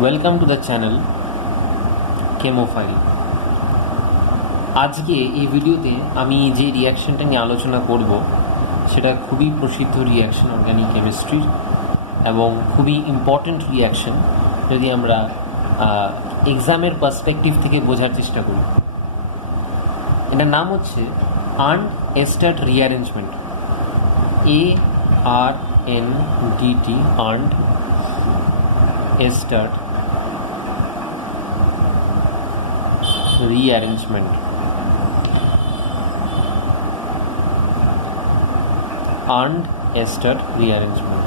Welcome to the channel chemophile. আজকে এই ভিডিওতে আমি যে রিয়াকশনটা নিয়ে আলোচনা করব সেটা খুবই প্রসিদ্ধ রিয়াকশন অর্গানিক কেমিস্ট্রির এবং খুবই ইম্পর্ট্যান্ট রিয়াকশন যদি আমরা এক্সামের পার্সপেক্টিভ থেকে বোঝার চেষ্টা করি। এটার নাম হচ্ছে Arndt Eistert rearrangement, ARNDT, Arndt Eistert rearrangement. Arndt Estert rearrangement.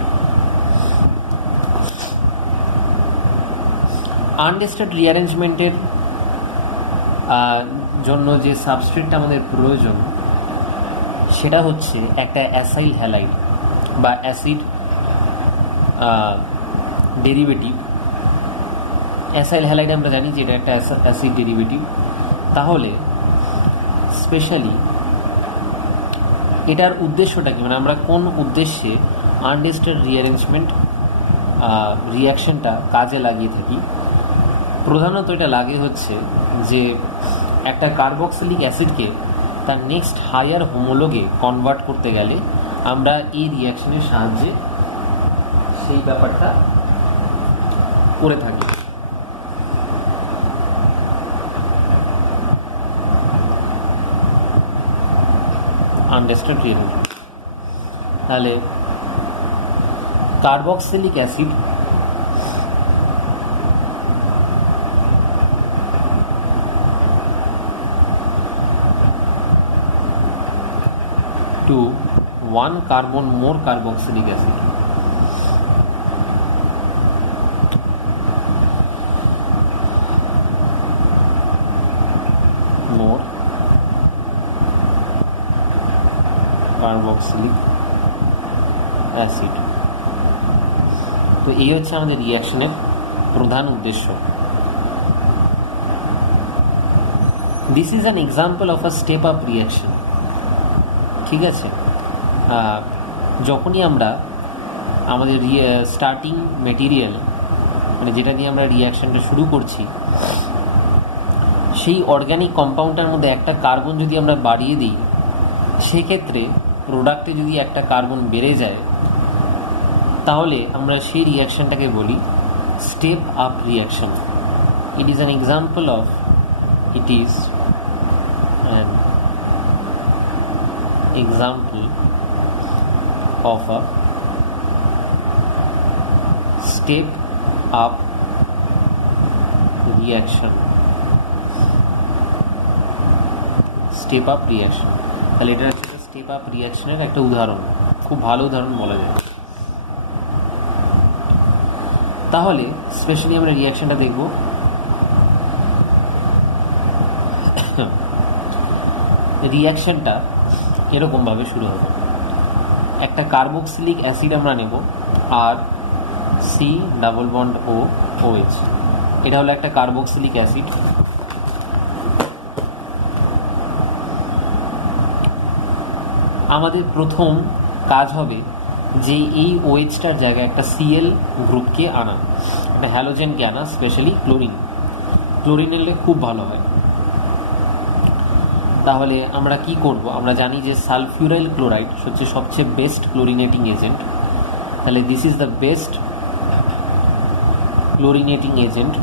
Arndt Estert rearrangemenটের জন্য যে সাবস্ট্রেটটা আমাদের প্রয়োজন সেটা হচ্ছে একটা অ্যাসাইল হ্যালাইড বা অ্যাসিড ডেরিভেটিভ। অ্যাসাইল হ্যালাইড আমরা জানি যে এটা একটা অ্যাসিড ডেরিভেটিভ। তাহলে স্পেশালি এটার উদ্দেশ্যটা কি, মানে আমরা কোন উদ্দেশ্যে আর্নড এস্টার্ট রিঅ্যারেঞ্জমেন্ট রিয়াকশনটা কাজে লাগিয়ে থাকি? প্রধানত এটা লাগে হচ্ছে যে একটা কার্বক্সিলিক অ্যাসিডকে তার নেক্সট হায়ার হোমোলোগে কনভার্ট করতে গেলে আমরা এই রিয়াকশনের সাহায্যে সেই ব্যাপারটা করে থাকি। Understand reality. তাহলে carboxylic acid to 1 carbon more carboxylic acid more carboxylic acid. তো এই হচ্ছে আমাদের রিয়াকশনের প্রধান উদ্দেশ্য। This is an example of a step up reaction. ঠিক আছে, যখনই আমরা আমাদের স্টার্টিং মেটেরিয়াল মানে যেটা দিয়ে আমরা রিয়াকশনটা শুরু করছি সেই অর্গ্যানিক কম্পাউন্ডটার মধ্যে একটা কার্বন যদি আমরা বাড়িয়ে দিই, সেক্ষেত্রে প্রোডাক্টে যদি একটা কার্বন বেড়ে যায় তাহলে আমরা সেই রিয়াকশনটাকে বলি step up reaction. It is an example of a step up reaction. Step up reaction, তাহলে এটা হচ্ছে স্টেপ আপ রিয়াকশনের একটা উদাহরণ, খুব ভালো উদাহরণ বলা যায়। তাহলে স্পেশালি আমরা রিয়াকশনটা দেখব। রিয়াকশনটা এরকমভাবে শুরু হবে। একটা কার্বক্সিলিক অ্যাসিড আমরা নেব, আর সি ডাবল বন্ড ও OH, এটা হলো একটা কার্বক্সিলিক অ্যাসিড। আমাদের প্রথম কাজ হবে যে এই OH-টার জায়গায় একটা Cl গ্রুপকে আনা, একটা হ্যালোজেনকে আনা, স্পেশালি ক্লোরিন এলে খুব ভালো হয়। তাহলে আমরা কি করব? আমরা জানি যে সালফিউরাইল ক্লোরাইড হচ্ছে সবচেয়ে বেস্ট ক্লোরিনেটিং এজেন্ট। তাহলে this is the best chlorinating agent.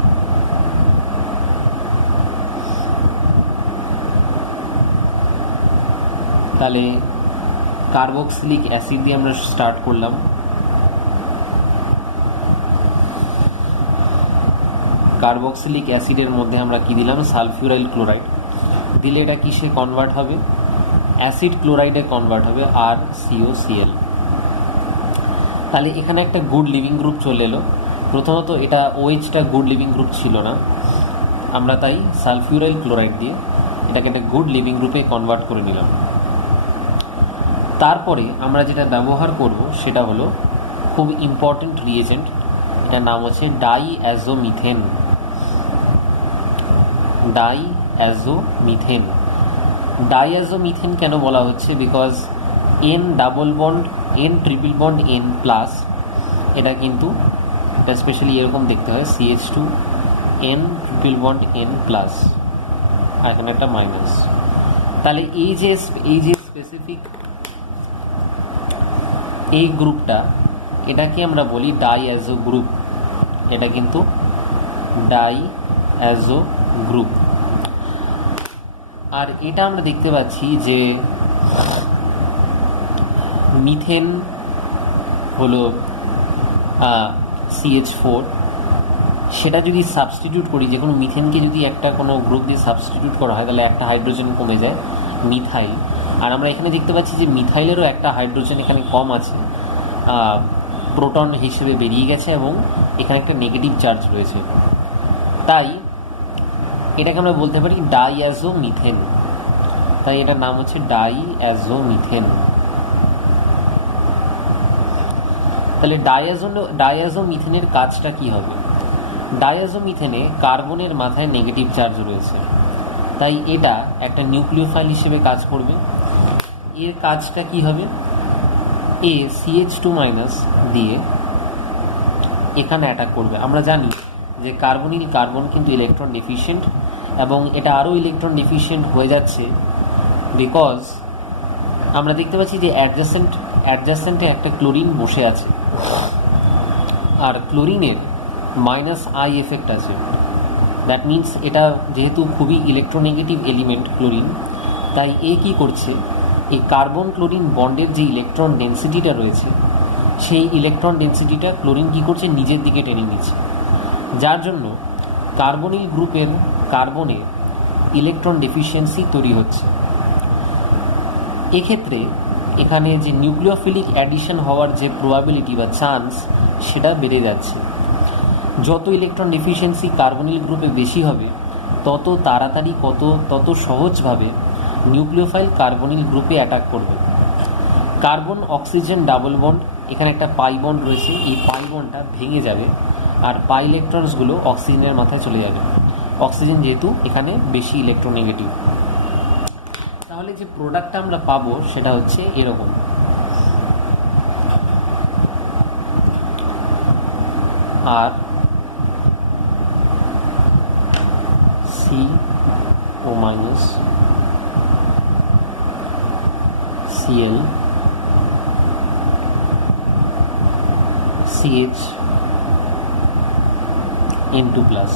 তাহলে কার্বক্সিলিক অ্যাসিড দিয়ে আমরা স্টার্ট করলাম। কার্বক্সিলিক অ্যাসিডের মধ্যে আমরা কি দিলাম? সালফিউরাইল ক্লোরাইড দিলে এটা কিসে কনভার্ট হবে? অ্যাসিড ক্লোরাইডে কনভার্ট হবে, আর COCl। তাহলে এখানে একটা গুড লিভিং গ্রুপ চলে এলো। প্রথমত এটা OH-টা গুড লিভিং গ্রুপ ছিল না, আমরা তাই সালফিউরাইল ক্লোরাইড দিয়ে এটাকে একটা গুড লিভিং গ্রুপে কনভার্ট করে নিলাম। তারপরে আমরা যেটা ব্যবহার করব সেটা হলো খুব ইম্পর্টেন্ট রিয়েজেন্ট, এটার নাম হচ্ছে ডাইঅ্যাজোমিথেন। ডাইঅ্যাজোমিথেন কেন বলা হচ্ছে? Because N double bond N triple bond N plus এটা কিন্তু এটা স্পেশালি এরকম দেখতে হয়, CH2 N triple bond N plus, আর এখানে একটা মাইনাস। তাহলে এই যে স্পেসিফিক এই গ্রুপটা, এটাকে আমরা বলি ডাইঅ্যাজো গ্রুপ। এটা কিন্তু ডাইঅ্যাজো গ্রুপ। আর এটা আমরা দেখতে পাচ্ছি যে মিথেন হলো CH4, সেটা যদি সাবস্টিটিউট করি, যে কোনো মিথেনকে যদি একটা কোনো গ্রুপ দিয়ে সাবস্টিটিউট করা হয় তাহলে একটা হাইড্রোজেন কমে যায়, মিথাইল। আর আমরা এখানে দেখতে পাচ্ছি যে মিথাইলেরও একটা হাইড্রোজেন এখানে কম আছে, প্রোটন হিসেবে বেরিয়ে গেছে এবং এখানে একটা নেগেটিভ চার্জ রয়েছে। তাই এটাকে আমরা বলতে পারি ডাইঅ্যাজো মিথেন। তাই এটার নাম হচ্ছে ডাইঅ্যাজো মিথেন। তাহলে ডাইঅ্যাজো মিথেনের কাজটা কি হবে? ডাইঅ্যাজো মিথেনে কার্বনের মাথায় নেগেটিভ চার্জ রয়েছে, তাই এটা একটা নিউক্লিওফাইল হিসেবে কাজ করবে। এর কাজটা কি হবে? CH2 মাইনাস দিয়ে এখানে অ্যাটাক করবে। আমরা জানি যে কার্বনিল কার্বন কিন্তু ইলেকট্রন ডেফিশিয়েন্ট, এবং এটা আরও ইলেকট্রন ডেফিশিয়েন্ট হয়ে যাচ্ছে বিকজ আমরা দেখতে পাচ্ছি যে অ্যাডজাসেন্টে একটা ক্লোরিন বসে আছে, আর ক্লোরিনের -I এফেক্ট আছে। দ্যাট মিন্স এটা যেহেতু খুবই ইলেকট্রোনেগেটিভ এলিমেন্ট ক্লোরিন, তাই এ কী করছে, এই কার্বন ক্লোরিন বন্ডের যে ইলেকট্রন ডেন্সিটিটা রয়েছে, সেই ইলেকট্রন ডেন্সিটিটা ক্লোরিন কী করছে, নিজের দিকে টেনে নিচ্ছে, যার জন্য কার্বনিল গ্রুপের কার্বনে ইলেকট্রন ডেফিসিয়েন্সি তৈরি হচ্ছে। এক্ষেত্রে এখানে যে নিউক্লিওফিলিক অ্যাডিশন হওয়ার যে প্রবাবিলিটি বা চান্স, সেটা বেড়ে যাচ্ছে। যত ইলেকট্রন ডেফিসিয়েন্সি কার্বনিল গ্রুপে বেশি হবে, তত তাড়াতাড়ি তত সহজভাবে নিউক্লিওফাইল কার্বনিল গ্রুপে অ্যাটাক করবে। কার্বন অক্সিজেন ডাবল বন্ড, এখানে একটা পাই বন্ড রয়েছে, এই পাই বন্ডটা ভেঙে যাবে, আর পাই ইলেকট্রনসগুলো অক্সিজেনের মাথায় চলে যাবে, অক্সিজেন যেহেতু এখানে বেশি ইলেকট্রোনেগেটিভ। তাহলে যে প্রোডাক্টটা আমরা পাবো সেটা হচ্ছে এরকম। আর CO minus Cl CH N2 plus.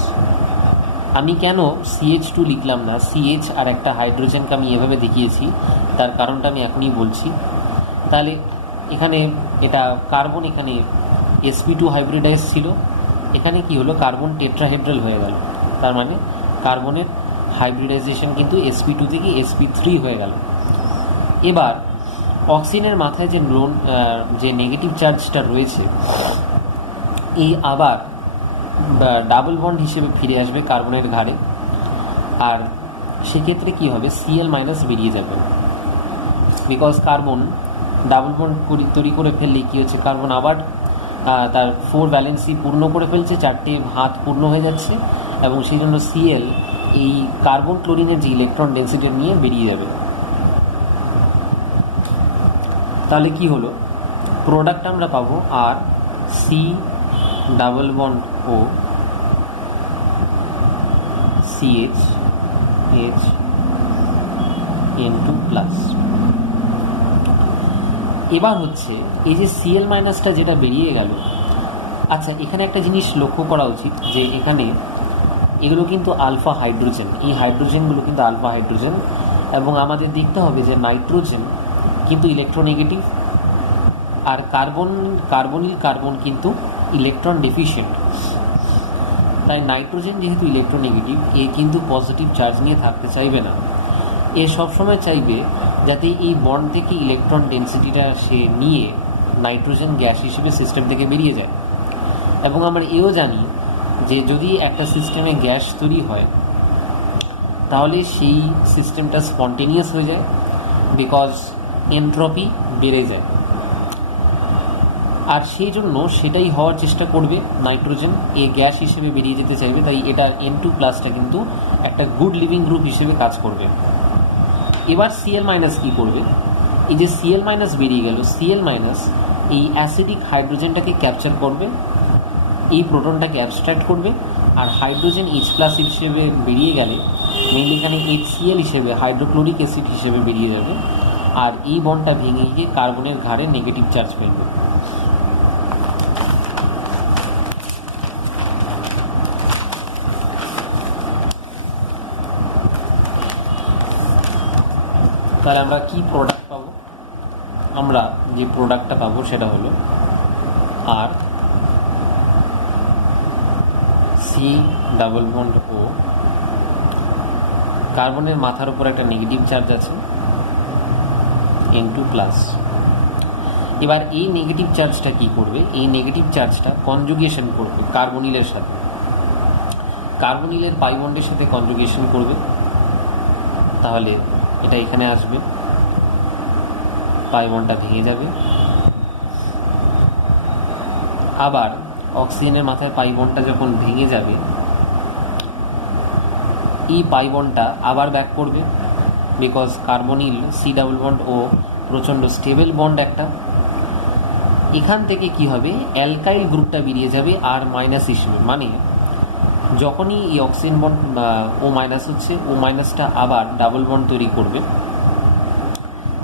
আমি কেন CH2 লিখলাম না, CH আর একটা হাইড্রোজেনকে আমি এভাবে দেখিয়েছি, তার কারণটা আমি এখনই বলছি। তাহলে এখানে এটা কার্বন, এখানে sp2 হাইব্রিডাইজ ছিল, এখানে কি হলো, কার্বন টেট্রাহেড্রাল হয়ে গেল, তার মানে কার্বনের হাইব্রিডাইজেশন কিন্তু sp2 থেকে sp3 হয়ে গেল। এবার অক্সিজেনের মাথায় যে নেগেটিভ চার্জটা রয়েছে, এই আবার ডাবল বন্ড হিসেবে ফিরে আসবে কার্বনের ঘাড়ে, আর সেক্ষেত্রে কি হবে, Cl মাইনাস বেরিয়ে যাবে, বিকজ কার্বন ডাবল বন্ড তৈরি করে ফেললে কী হচ্ছে, কার্বন আবার তার 4 ভ্যালেন্সি পূর্ণ করে ফেলছে, 4টে হাত পূর্ণ হয়ে যাচ্ছে, এবং সেই জন্য Cl এই কার্বন ক্লোরিনের যে ইলেকট্রন ডেন্সিটি নিয়ে বেরিয়ে যাবে। তাহলে কি হলো, প্রোডাক্ট আমরা পাবো আর C double bond O CH N2 plus. এবার হচ্ছে এই যে Cl মাইনাসটা যেটা বেরিয়ে গেল, আচ্ছা এখানে একটা জিনিস লক্ষ্য করা উচিত যে এখানে এগুলো কিন্তু আলফা হাইড্রোজেন, এই হাইড্রোজেনগুলো কিন্তু আলফা হাইড্রোজেন, এবং আমাদের দেখতে হবে যে নাইট্রোজেন কিন্তু ইলেকট্রোনেগেটিভ, আর কার্বনিল কার্বন কিন্তু ইলেকট্রন ডেফিশিয়েন্ট। তাই নাইট্রোজেন যেহেতু ইলেকট্রোনেগেটিভ, এ কিন্তু পজিটিভ চার্জ নিয়ে থাকতে চাইবে না, এ সবসময় চাইবে যাতে এই বন্ড থেকে ইলেকট্রন ডেন্সিটিটা সে নিয়ে নাইট্রোজেন গ্যাস হিসেবে সিস্টেম থেকে বেরিয়ে যায়। এবং আমরা এও জানি যে যদি একটা সিস্টেমে গ্যাস তৈরি হয়, তাহলে সেই সিস্টেমটা স্পন্টেনিয়াস হয়ে যায়, বিকজ এনট্রপি বেড়ে যায়, আর সেই জন্য সেটাই হওয়ার চেষ্টা করবে নাইট্রোজেন, এ গ্যাস হিসেবে বেরিয়ে যেতে চাইবে। তাই এটা N2 প্লাসটা কিন্তু একটা গুড লিভিং গ্রুপ হিসেবে কাজ করবে। এবার Cl মাইনাস কী করবে, এই যে Cl মাইনাস বেরিয়ে গেল, Cl মাইনাস এই অ্যাসিডিক হাইড্রোজেনটাকে ক্যাপচার করবে এই প্রোটনটাকে অ্যাবস্ট্রাক্ট করবে, আর হাইড্রোজেন H+ হিসেবে বেরিয়ে গেলে মেনলি এখানে HCl হিসেবে হাইড্রোক্লোরিক অ্যাসিড হিসেবে বেরিয়ে যাবে, আর এই বন্ডটা ভেঙে গিয়ে কার্বনের ঘাড়ে নেগেটিভ চার্জ ফেলবে। তাহলে আমরা কি প্রোডাক্ট পাবো? আমরা যে প্রোডাক্টটা পাবো সেটা হলো আর C≡O, কার্বনের মাথার উপর একটা নেগেটিভ চার্জ আছে N2+। এবার এই নেগেটিভ চার্জটা কি করবে? এই নেগেটিভ চার্জটা কনজুগেশন করবে কার্বনিলের সাথে, কার্বনিলের পাই বন্ডের সাথে কনজুগেশন করবে, তাহলে এটা এখানে আসবে, পাই বন্ডটা ভেঙে যাবে। আবার অক্সিজেনের মাথায় পাই বন্ডটা যখন ভেঙে যাবে, এই পাই বন্ডটা আবার ব্যাক করবে, বিকজ কার্বনিল C≡O প্রচণ্ড স্টেবল বন্ড একটা। এখান থেকে কি হবে? অ্যালকাইল গ্রুপটা বেরিয়ে যাবে R- হিসেবে, মানে যখনই এই অক্সিজেন বন্ড O- হচ্ছে, O- আবার ডাবল বন্ড তৈরি করবে,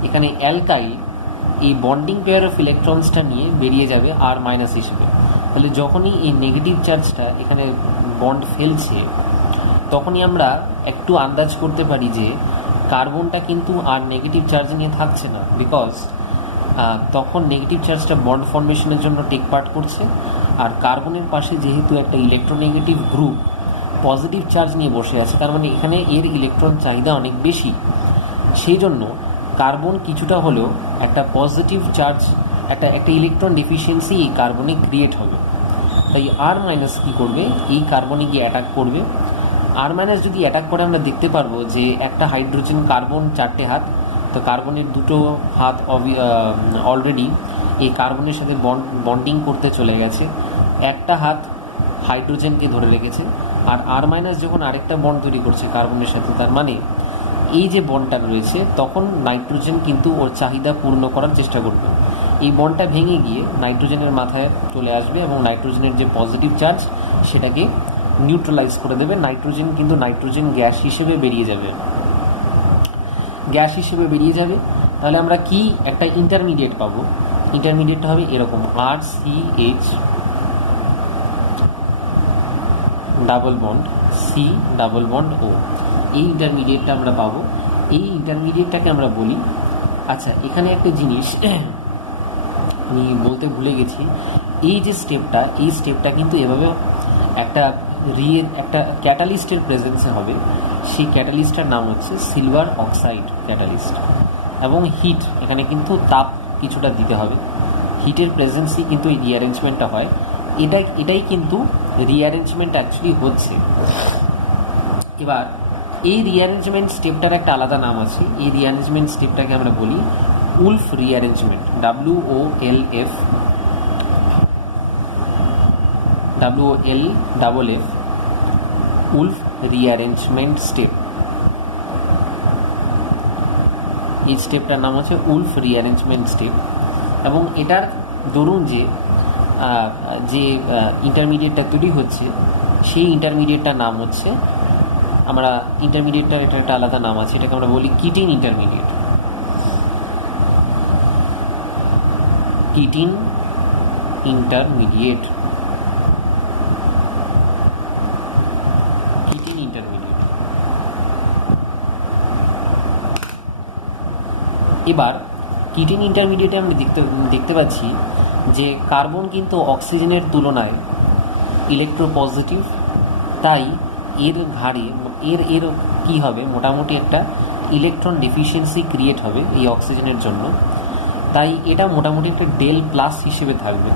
এখানে অ্যালকাইল এই বন্ডিং পেয়ার অফ ইলেকট্রনসটা নিয়ে বেরিয়ে যাবে R- হিসেবে। তাহলে যখনই এই নেগেটিভ চার্জটা এখানে বন্ড ফেলছে, তখনই আমরা একটু আন্দাজ করতে পারি যে কার্বনটা কিন্তু আর নেগেটিভ চার্জ নিয়ে থাকছে না, বিকজ তখন নেগেটিভ চার্জটা বন্ড ফর্মেশনের জন্য টেক পার্ট করছে, আর কার্বনের পাশে যেহেতু একটা ইলেকট্রোনেগেটিভ গ্রুপ পজিটিভ চার্জ নিয়ে বসে আছে, তার মানে এখানে এর ইলেকট্রন চাহিদা অনেক বেশি। সেই জন্য কার্বন কিছুটা হলেও একটা পজিটিভ চার্জ, একটা ইলেকট্রন ডেফিসিয়েন্সি এই কার্বনে ক্রিয়েট হবে। তাই R- কী করবে? এই কার্বনে গিয়ে অ্যাটাক করবে। R- যদি অ্যাটাক করে, আমরা দেখতে পারবো যে একটা হাইড্রোজেন, কার্বন 4টে হাত, তো কার্বনের 2টো হাত অলরেডি এই কার্বনের সাথে বন্ডিং করতে চলে গেছে, একটা হাত হাইড্রোজেনকে ধরে রেখেছে, আর R- যখন আরেকটা বন্ড তৈরি করছে কার্বনের সাথে, তার মানে এই যে বন্ডটা রয়েছে, তখন নাইট্রোজেন কিন্তু ওর চাহিদা পূর্ণ করার চেষ্টা করবে। এই বন্ডটা ভেঙে গিয়ে নাইট্রোজেনের মাথায় চলে আসবে এবং নাইট্রোজেনের যে পজিটিভ চার্জ সেটাকে নিউট্রালাইজ করে দেবে। নাইট্রোজেন কিন্তু নাইট্রোজেন গ্যাস হিসেবে বেরিয়ে যাবে, তাহলে আমরা কি একটা ইন্টারমিডিয়েট পাবো? ইন্টারমিডিয়েটটা হবে এরকম RCH ডাবল বন্ড C≡O, এই ইন্টারমিডিয়েটটা আমরা পাবো। এই ইন্টারমিডিয়েটটাকে আমরা বলি, আচ্ছা এখানে একটা জিনিস আমি বলতে ভুলে গেছি, এই যে স্টেপটা, এই স্টেপটা কিন্তু এভাবে একটা ক্যাটালিস্টের প্রেজেন্সে হবে। সেই ক্যাটালিস্টটার নাম হচ্ছে সিলভার অক্সাইড ক্যাটালিস্ট, এবং হিট, এখানে কিন্তু তাপ কিছুটা দিতে হবে, হিটের প্রেজেন্সই কিন্তু এই রিঅ্যারেঞ্জমেন্টটা হয়। এটাই কিন্তু রিঅ্যারেঞ্জমেন্ট অ্যাকচুয়ালি হচ্ছে। এবার এই রিঅ্যারেঞ্জমেন্ট স্টেপটার একটা আলাদা নাম আছে। এই রিঅ্যারেঞ্জমেন্ট স্টেপটাকে আমরা বলি Wolf rearrangement, WOLF, Wolf rearrangement step. এই স্টেপটার নাম হচ্ছে উলফ রিঅ্যারেঞ্জমেন্ট স্টেপ, এবং এটার দরুন যে ইন্টারমিডিয়েটটা তৈরি হচ্ছে, সেই ইন্টারমিডিয়েটটার নাম হচ্ছে, আমরা ইন্টারমিডিয়েটটার এটা একটা আলাদা নাম আছে, এটাকে আমরা বলি কিটিন ইন্টারমিডিয়েট। এবার কিটিন ইন্টারমিডিয়েটে আমরা দেখতে পাচ্ছি যে কার্বন কিন্তু অক্সিজেনের তুলনায় ইলেকট্রোপজিটিভ, তাই এর ঘাড়ে এর কী হবে? মোটামুটি একটা ইলেকট্রন ডেফিসিয়েন্সি ক্রিয়েট হবে এই অক্সিজেনের জন্য, তাই এটা মোটামুটি একটা ডেল+ হিসেবে থাকবে।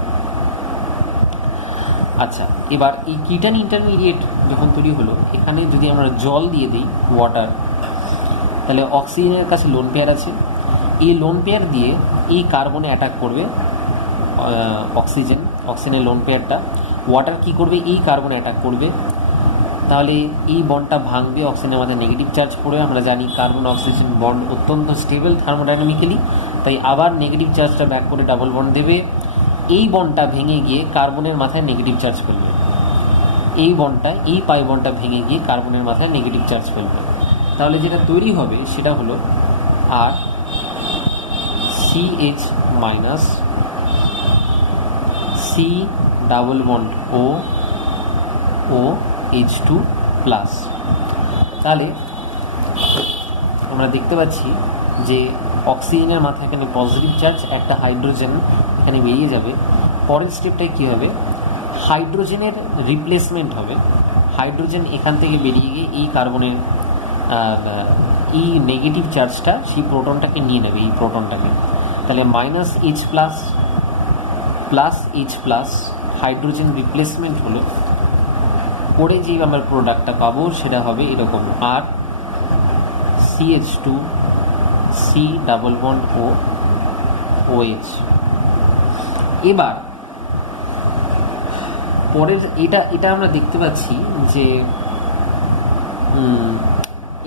আচ্ছা, এবার এই কিটান ইন্টারমিডিয়েট যখন তৈরি হলো, এখানে যদি আমরা জল দিয়ে দিই, ওয়াটার, তাহলে অক্সিজেনের কাছে লোন পেয়ার আছে, এই লোন পেয়ার দিয়ে এই কার্বনে অ্যাটাক করবে অক্সিজেনের লোন পেয়ারটা। ওয়াটার কি করবে? এই কার্বনে অ্যাটাক করবে, তাহলে এই বন্ডটা ভাঙবে, অক্সিজেনের মধ্যে নেগেটিভ চার্জ পড়বে। আমরা জানি কার্বন অক্সিজেন বন্ড অত্যন্ত স্টেবল থার্মোডাইনামিক্যালি, তাই আবার নেগেটিভ চার্জটা ব্যাক করে ডাবল বন্ড দেবে, এই বন্ডটা ভেঙে গিয়ে কার্বনের মাথায় নেগেটিভ চার্জ ফেলবে, এই বন্ডটা, এই পাই বন্ডটা ভেঙে গিয়ে কার্বনের মাথায় নেগেটিভ চার্জ ফেলবে। তাহলে যেটা তৈরি হবে সেটা হলো R CH minus C double bond O H2 plus. তাহলে আমরা দেখতে পাচ্ছি যে অক্সিজেনের মাথায় এখানে পজিটিভ চার্জ, একটা হাইড্রোজেন এখানে বেরিয়ে যাবে। পরের স্টেপটায় কী হবে, হাইড্রোজেনের রিপ্লেসমেন্ট হবে। হাইড্রোজেন এখান থেকে বেরিয়ে গিয়ে এই কার্বনের এই নেগেটিভ চার্জটা সেই প্রোটনটাকে নিয়ে নেবে, এই প্রোটনটাকে। তাহলে minus H plus plus H plus hydrogen replacement হলো, করে যে আমরা প্রোডাক্টটা পাবো সেটা হবে এরকম আর CH2 C double bond OH। এবার পরের এটা আমরা দেখতে পাচ্ছি যে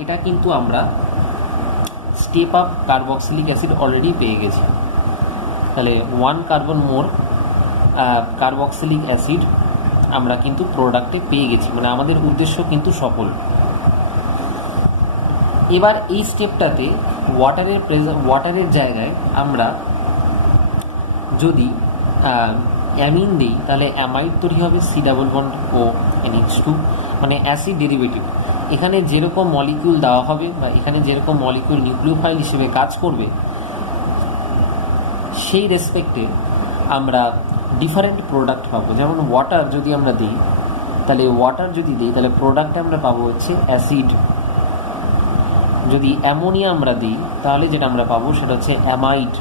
এটা কিন্তু আমরা step up carboxylic acid already পেয়ে গেছি। তাহলে 1 কার্বন মোর কার্বক্সিলিক অ্যাসিড আমরা কিন্তু প্রোডাক্টে পেয়ে গেছি, মানে আমাদের উদ্দেশ্য কিন্তু সফল। এবার এই স্টেপটাতে ওয়াটারের জায়গায় আমরা যদি অ্যামিন দিই তাহলে অ্যামাইড তৈরি হবে C double bond O NH2, মানে অ্যাসিড ডেরিভেটিভ। এখানে যেরকম মলিকিউল দেওয়া হবে বা এখানে যেরকম মলিকিউল নিউক্লিওফাইল হিসেবে কাজ করবে সেই রেসপেক্টে আমরা ডিফারেন্ট প্রোডাক্ট পাবো। যেমন ওয়াটার যদি আমরা দিই তাহলে প্রোডাক্টে আমরা পাবো হচ্ছে অ্যাসিড। যদি অ্যামোনিয়া আমরা দিই তাহলে যেটা আমরা পাবো সেটা হচ্ছে অ্যামাইড।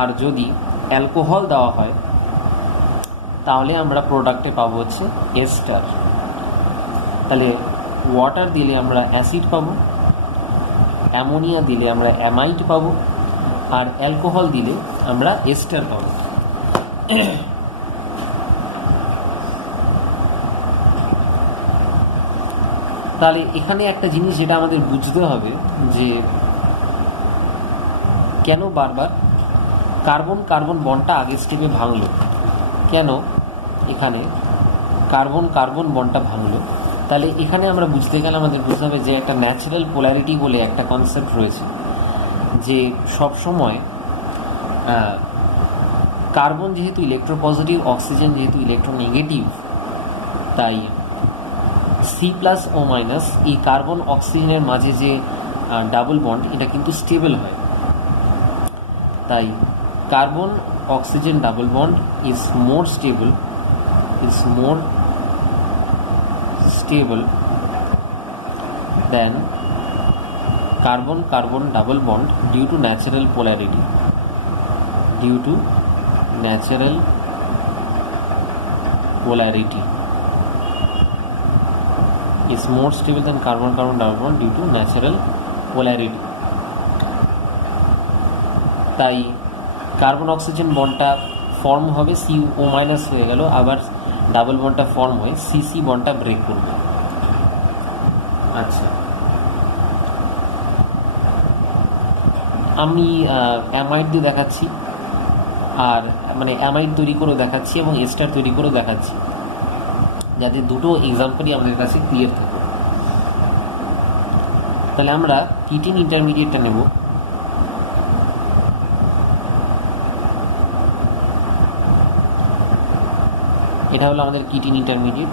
আর যদি অ্যালকোহল দেওয়া হয় তাহলে আমরা প্রোডাক্টে পাবো হচ্ছে এস্টার। তাহলে ওয়াটার দিলে আমরা অ্যাসিড পাবো, অ্যামোনিয়া দিলে আমরা অ্যামাইড পাবো, আর অ্যালকোহল দিলে আমরা এস্টার পাবো। তাহলে এখানে একটা জিনিস যেটা আমাদের বুঝতে হবে যে কেন বারবার কার্বন কার্বন বন্ডটা আগের স্টেপে ভাঙলো, কেন এখানে কার্বন কার্বন বন্ডটা ভাঙলো। তাহলে এখানে আমরা বুঝতে গেলে আমাদের বুঝতে হবে যে একটা ন্যাচারাল পোলারিটি বলে একটা কনসেপ্ট রয়েছে, যে সবসময় কার্বন যেহেতু ইলেকট্রোপজিটিভ, অক্সিজেন যেহেতু ইলেকট্রোনেগেটিভ, তাই সি প্লাস ও মাইনাস এই কার্বন অক্সিজেনের মাঝে যে ডাবল বন্ড এটা কিন্তু স্টেবল হয়। তাই carbon oxygen double bond is more stable than carbon carbon double bond due to natural polarity, is more stable than carbon carbon double bond due to natural polarity। তাই carbon oxygen বন্ডটা form হবে, CO minus হয়ে গেল, আবার double বন্ডটা form হয়ে CC বন্ডটা break করবে। আচ্ছা, আমি amide দিয়ে দেখাচ্ছি, আর মানে অ্যামাইড তৈরি করেও দেখাচ্ছি এবং এস্টার তৈরি করেও দেখাচ্ছি, যাতে দুটো এক্সাম্পলই আমাদের কাছে ক্লিয়ার থাকে। তাহলে আমরা কিটিন ইন্টারমিডিয়েটটা নেব। এটা হলো আমাদের কিটিন ইন্টারমিডিয়েট।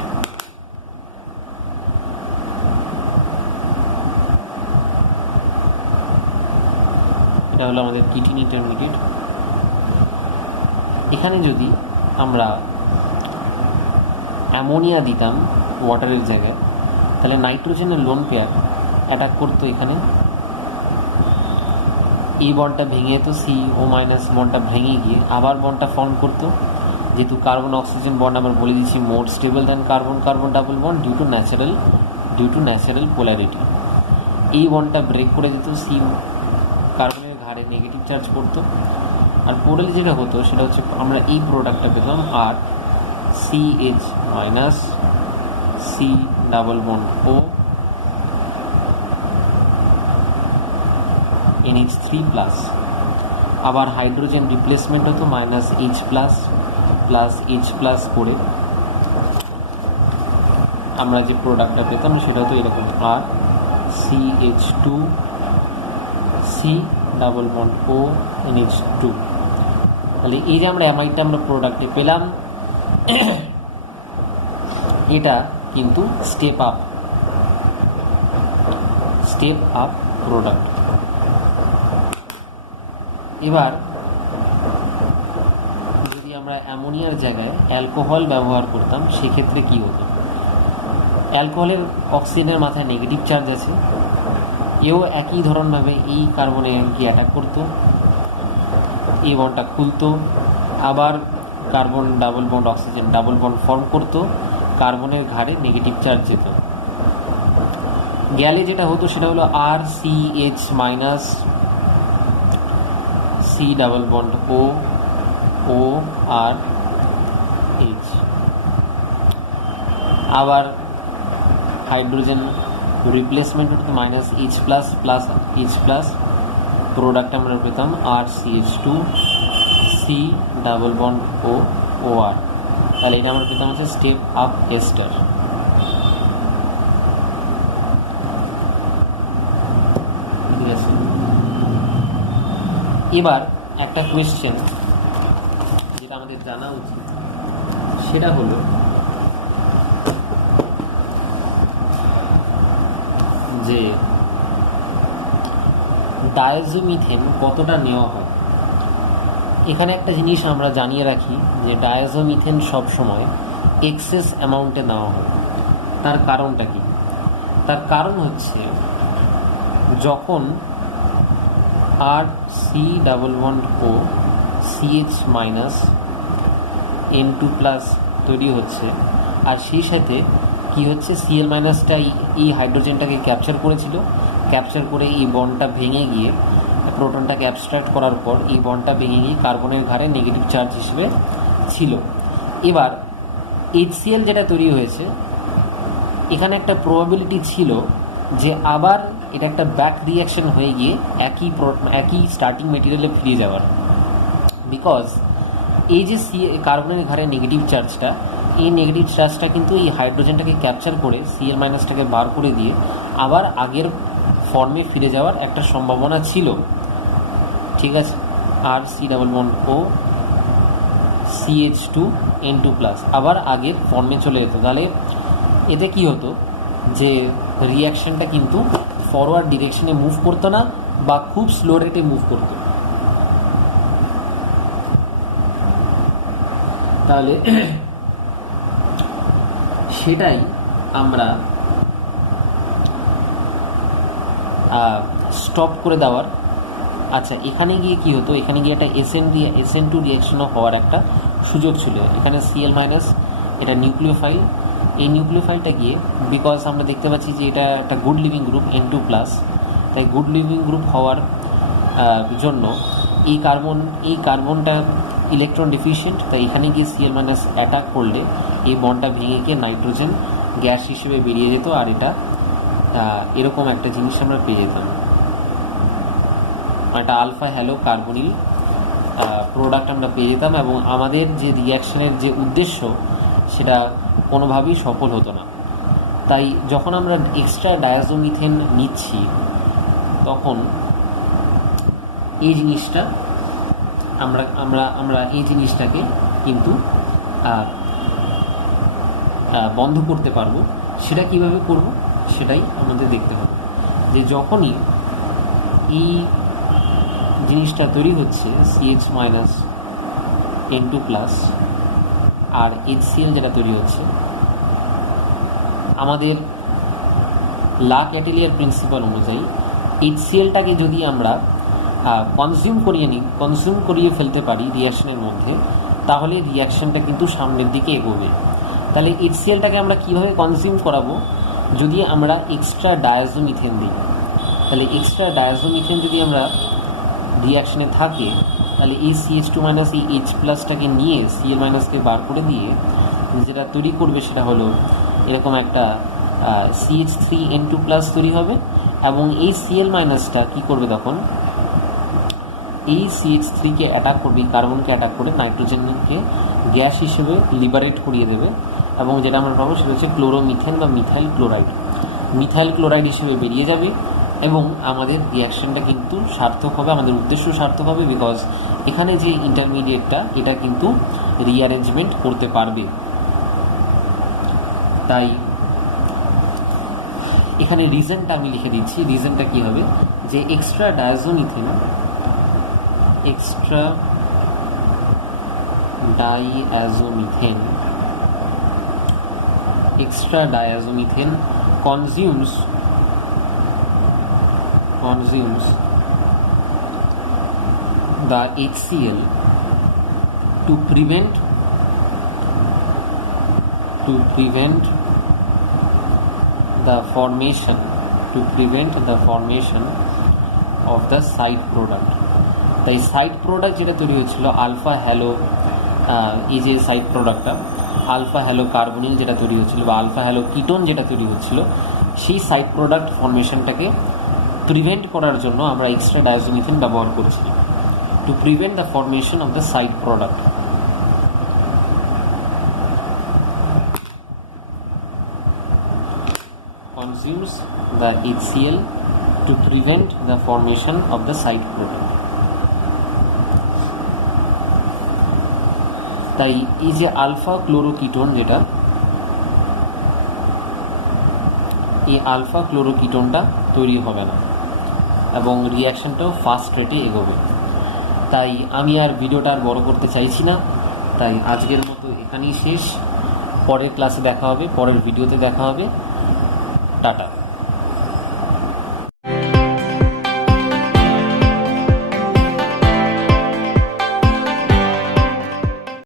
এখানে যদি আমরা অ্যামোনিয়া দিতাম ওয়াটারের জায়গায় তাহলে নাইট্রোজেনের লোন পেয়ার অ্যাটাক করতো এখানে, এই বন্ডটা ভেঙে যেত, CO মাইনাস বন্ডটা ভেঙে গিয়ে আবার বন্ডটা ফর্ম করতো। যেহেতু কার্বন অক্সিজেন বন্ড আমরা বলে দিচ্ছি more stable than carbon carbon double bond due to natural polarity, এই বন্ডটা ব্রেক করে দিত, কার্বনের ঘাড়ে নেগেটিভ চার্জ পড়তো। আর পড়লে যেটা হতো সেটা হচ্ছে আমরা এই প্রোডাক্টটা পেতাম R CH minus C double bond O NH3 plus. আবার হাইড্রোজেন রিপ্লেসমেন্ট হতো minus H plus plus H plus করে আমরা যে প্রোডাক্টটা পেতাম সেটা হতো এরকম আর CH2 C double bond O NH2। তাহলে এই যে আমরা অ্যামাইডটা আমরা প্রোডাক্টে পেলাম, এটা কিন্তু স্টেপ আপ প্রোডাক্ট। এবার যদি আমরা অ্যামোনিয়ার জায়গায় অ্যালকোহল ব্যবহার করতাম সেক্ষেত্রে কি হতো? অ্যালকোহলের অক্সিজেনের মাথায় নেগেটিভ চার্জ আছে, এও একই ধরনভাবে এই কার্বনে গিয়ে অ্যাটাক করতো, এই বন্ডটা খুলতো, আবার carbon double bond oxygen double bond form করতো, কার্বনের ঘাড়ে নেগেটিভ চার্জ যেত। গেলে যেটা হতো সেটা হলো RCH minus C double bond O R H, আবার হাইড্রোজেন রিপ্লেসমেন্ট হতো minus H plus plus H plus, product আমরা পেতাম RCH2 C double bond O R. তাহলে এটা আমরা পেতাম হচ্ছে স্টেপ আপ এস্টার। ঠিক আছে, এবার একটা কোয়েশ্চেন যেটা আমাদের জানা উচিত সেটা হলো যে ডায়াজোমিথেন কতটা নেওয়া হয়। এখানে একটা জিনিস আমরা জানিয়ে রাখি যে ডায়াজোমিথেন সবসময় এক্সেস অ্যামাউন্টে নেওয়া হয়। তার কারণটা কি? তার কারণ হচ্ছে যখন আর সি ডাবল বন্ড ও CH মাইনাস N2 প্লাস তৈরি হচ্ছে, আর সেই সাথে কি হচ্ছে Cl মাইনাসটা এই হাইড্রোজেনটাকে ক্যাপচার করেছিল, ক্যাপচার করে এই বন্ডটা ভেঙে গিয়ে প্রোটনটাকে অ্যাবস্ট্রাক্ট করার পর এই বন্ডটা ভেঙে গিয়ে কার্বনের ঘাড়ে নেগেটিভ চার্জ হিসেবে ছিল। এবার HCl যেটা তৈরি হয়েছে, এখানে একটা প্রবাবিলিটি ছিল যে আবার এটা একটা ব্যাক রিয়াকশন হয়ে গিয়ে একই স্টার্টিং মেটেরিয়ালে ফিরে যাওয়ার, বিকজ এই যে কার্বনের ঘাড়ে নেগেটিভ চার্জটা, এই নেগেটিভ চার্জটা কিন্তু এই হাইড্রোজেনটাকে ক্যাপচার করে Cl মাইনাসটাকে বার করে দিয়ে আবার আগের ফর্মে ফিরে যাওয়ার একটা সম্ভাবনা ছিল। ঠিক আছে, আর সি ডাবল বন্ড ও CH2 N2 প্লাস আবার আগের ফর্মে চলে যেত। তাহলে এতে কি হতো যে রিয়াকশনটা কিন্তু ফরওয়ার্ড ডিরেকশনে মুভ করতো না বা খুব স্লো রেটে মুভ করতো। তাহলে সেটাই আমরা স্টপ করে দেওয়ার। আচ্ছা, এখানে গিয়ে কি হতো? এখানে গিয়ে একটা SN2 রিয়াকশনও হওয়ার একটা সুযোগ ছিল। এখানে Cl মাইনাস এটা নিউক্লিওফাইল, এই নিউক্লিওফাইলটা গিয়ে বিকজ আমরা দেখতে পাচ্ছি যে এটা একটা good living group N2 plus, তাই গুড লিভিং গ্রুপ হওয়ার জন্য এই কার্বনটা ইলেকট্রন ডিফিশিয়েন্ট, তাই এখানে গিয়ে Cl মাইনাস অ্যাটাক করলে এই বন্ডটা ভেঙে গিয়ে নাইট্রোজেন গ্যাস হিসেবে বেরিয়ে যেত, আর এটা এরকম একটা জিনিস আমরা পেয়ে যেতাম, একটা আলফা হ্যালো কার্বনিল প্রোডাক্ট আমরা পেয়ে যেতাম, এবং আমাদের যে রিয়াকশনের যে উদ্দেশ্য সেটা কোনোভাবেই সফল হতো না। তাই যখন আমরা এক্সট্রা ডায়াজোমিথেন নিচ্ছি তখন এই জিনিসটা আমরা এই জিনিসটাকে কিন্তু বন্ধ করতে পারবো। সেটা কিভাবে করব সেটাই আমাদের দেখতে হবে, যে যখনই এই জিনিসটা তৈরি হচ্ছে CH মাইনাস N2 প্লাস আর HCl যেটা তৈরি হচ্ছে, আমাদের লা ক্যাটেলিয়ার প্রিন্সিপাল অনুযায়ী HClটাকে যদি আমরা কনজিউম করিয়ে ফেলতে পারি রিয়াকশনের মধ্যে, তাহলে রিয়াকশনটা কিন্তু সামনের দিকে এগোবে। তাহলে HClটাকে আমরা কিভাবে কনজিউম করাবো? যদি আমরা এক্সট্রা ডায়াজোমিথেন দিই, তাহলে এক্সট্রা ডায়াজোমিথেন যদি আমরা রিয়াকশনে থাকে, তাহলে এই CH2 মাইনাস এই H প্লাসটাকে নিয়ে Cl মাইনাসকে বার করে দিয়ে যেটা তৈরি করবে সেটা হলো এরকম একটা CH3N2 প্লাস তৈরি হবে, এবং এই Cl মাইনাসটা কী করবে তখন এই CH3 কে অ্যাটাক করবে, কার্বনকে অ্যাটাক করে নাইট্রোজেনকে গ্যাস হিসেবে লিবারেট করিয়ে দেবে, এবং যেটা আমরা পাবো সেটা হচ্ছে ক্লোরোমিথেন বা মিথাইল ক্লোরাইড। মিথাইল ক্লোরাইড হিসেবে বেরিয়ে যাবে এবং আমাদের রিয়াকশানটা কিন্তু সার্থক হবে, আমাদের উদ্দেশ্য সার্থক হবে, বিকজ এখানে যে ইন্টারমিডিয়েটটা এটা কিন্তু রিঅ্যারেঞ্জমেন্ট করতে পারবে। তাই এখানে রিজনটা আমি লিখে দিচ্ছি। রিজনটা কি হবে, যে extra ডায়াজোমিথেন consumes the HCl to prevent the formation of the side product। তাই সাইড প্রোডাক্ট যেটা তৈরি হচ্ছিল আলফা হ্যালো, এই যে সাইড প্রোডাক্টটা আলফা হ্যালো কার্বনিল যেটা তৈরি হচ্ছিল বা আলফা হ্যালো কিটোন যেটা তৈরি হচ্ছিল, সেই সাইড প্রোডাক্ট ফর্মেশনটাকে প্রিভেন্ট করার জন্য আমরা এক্সট্রা ডায়াজোমিথেন ব্যবহার করছি, to prevent the formation of the side product. Consumes the HCl to prevent the formation of the side product। তাই এই যে আলফা ক্লোরোকিটোন যেটা, এই আলফা ক্লোরোকিটোনটা তৈরি হবে না এবং রিয়াকশনটাও ফাস্ট রেটে এগোবে। তাই আমি আর ভিডিওটা আর বড় করতে চাইছি না, তাই আজকের মতো এখানেই শেষ। পরের ক্লাসে দেখা হবে, পরের ভিডিওতে দেখা হবে। টাটা।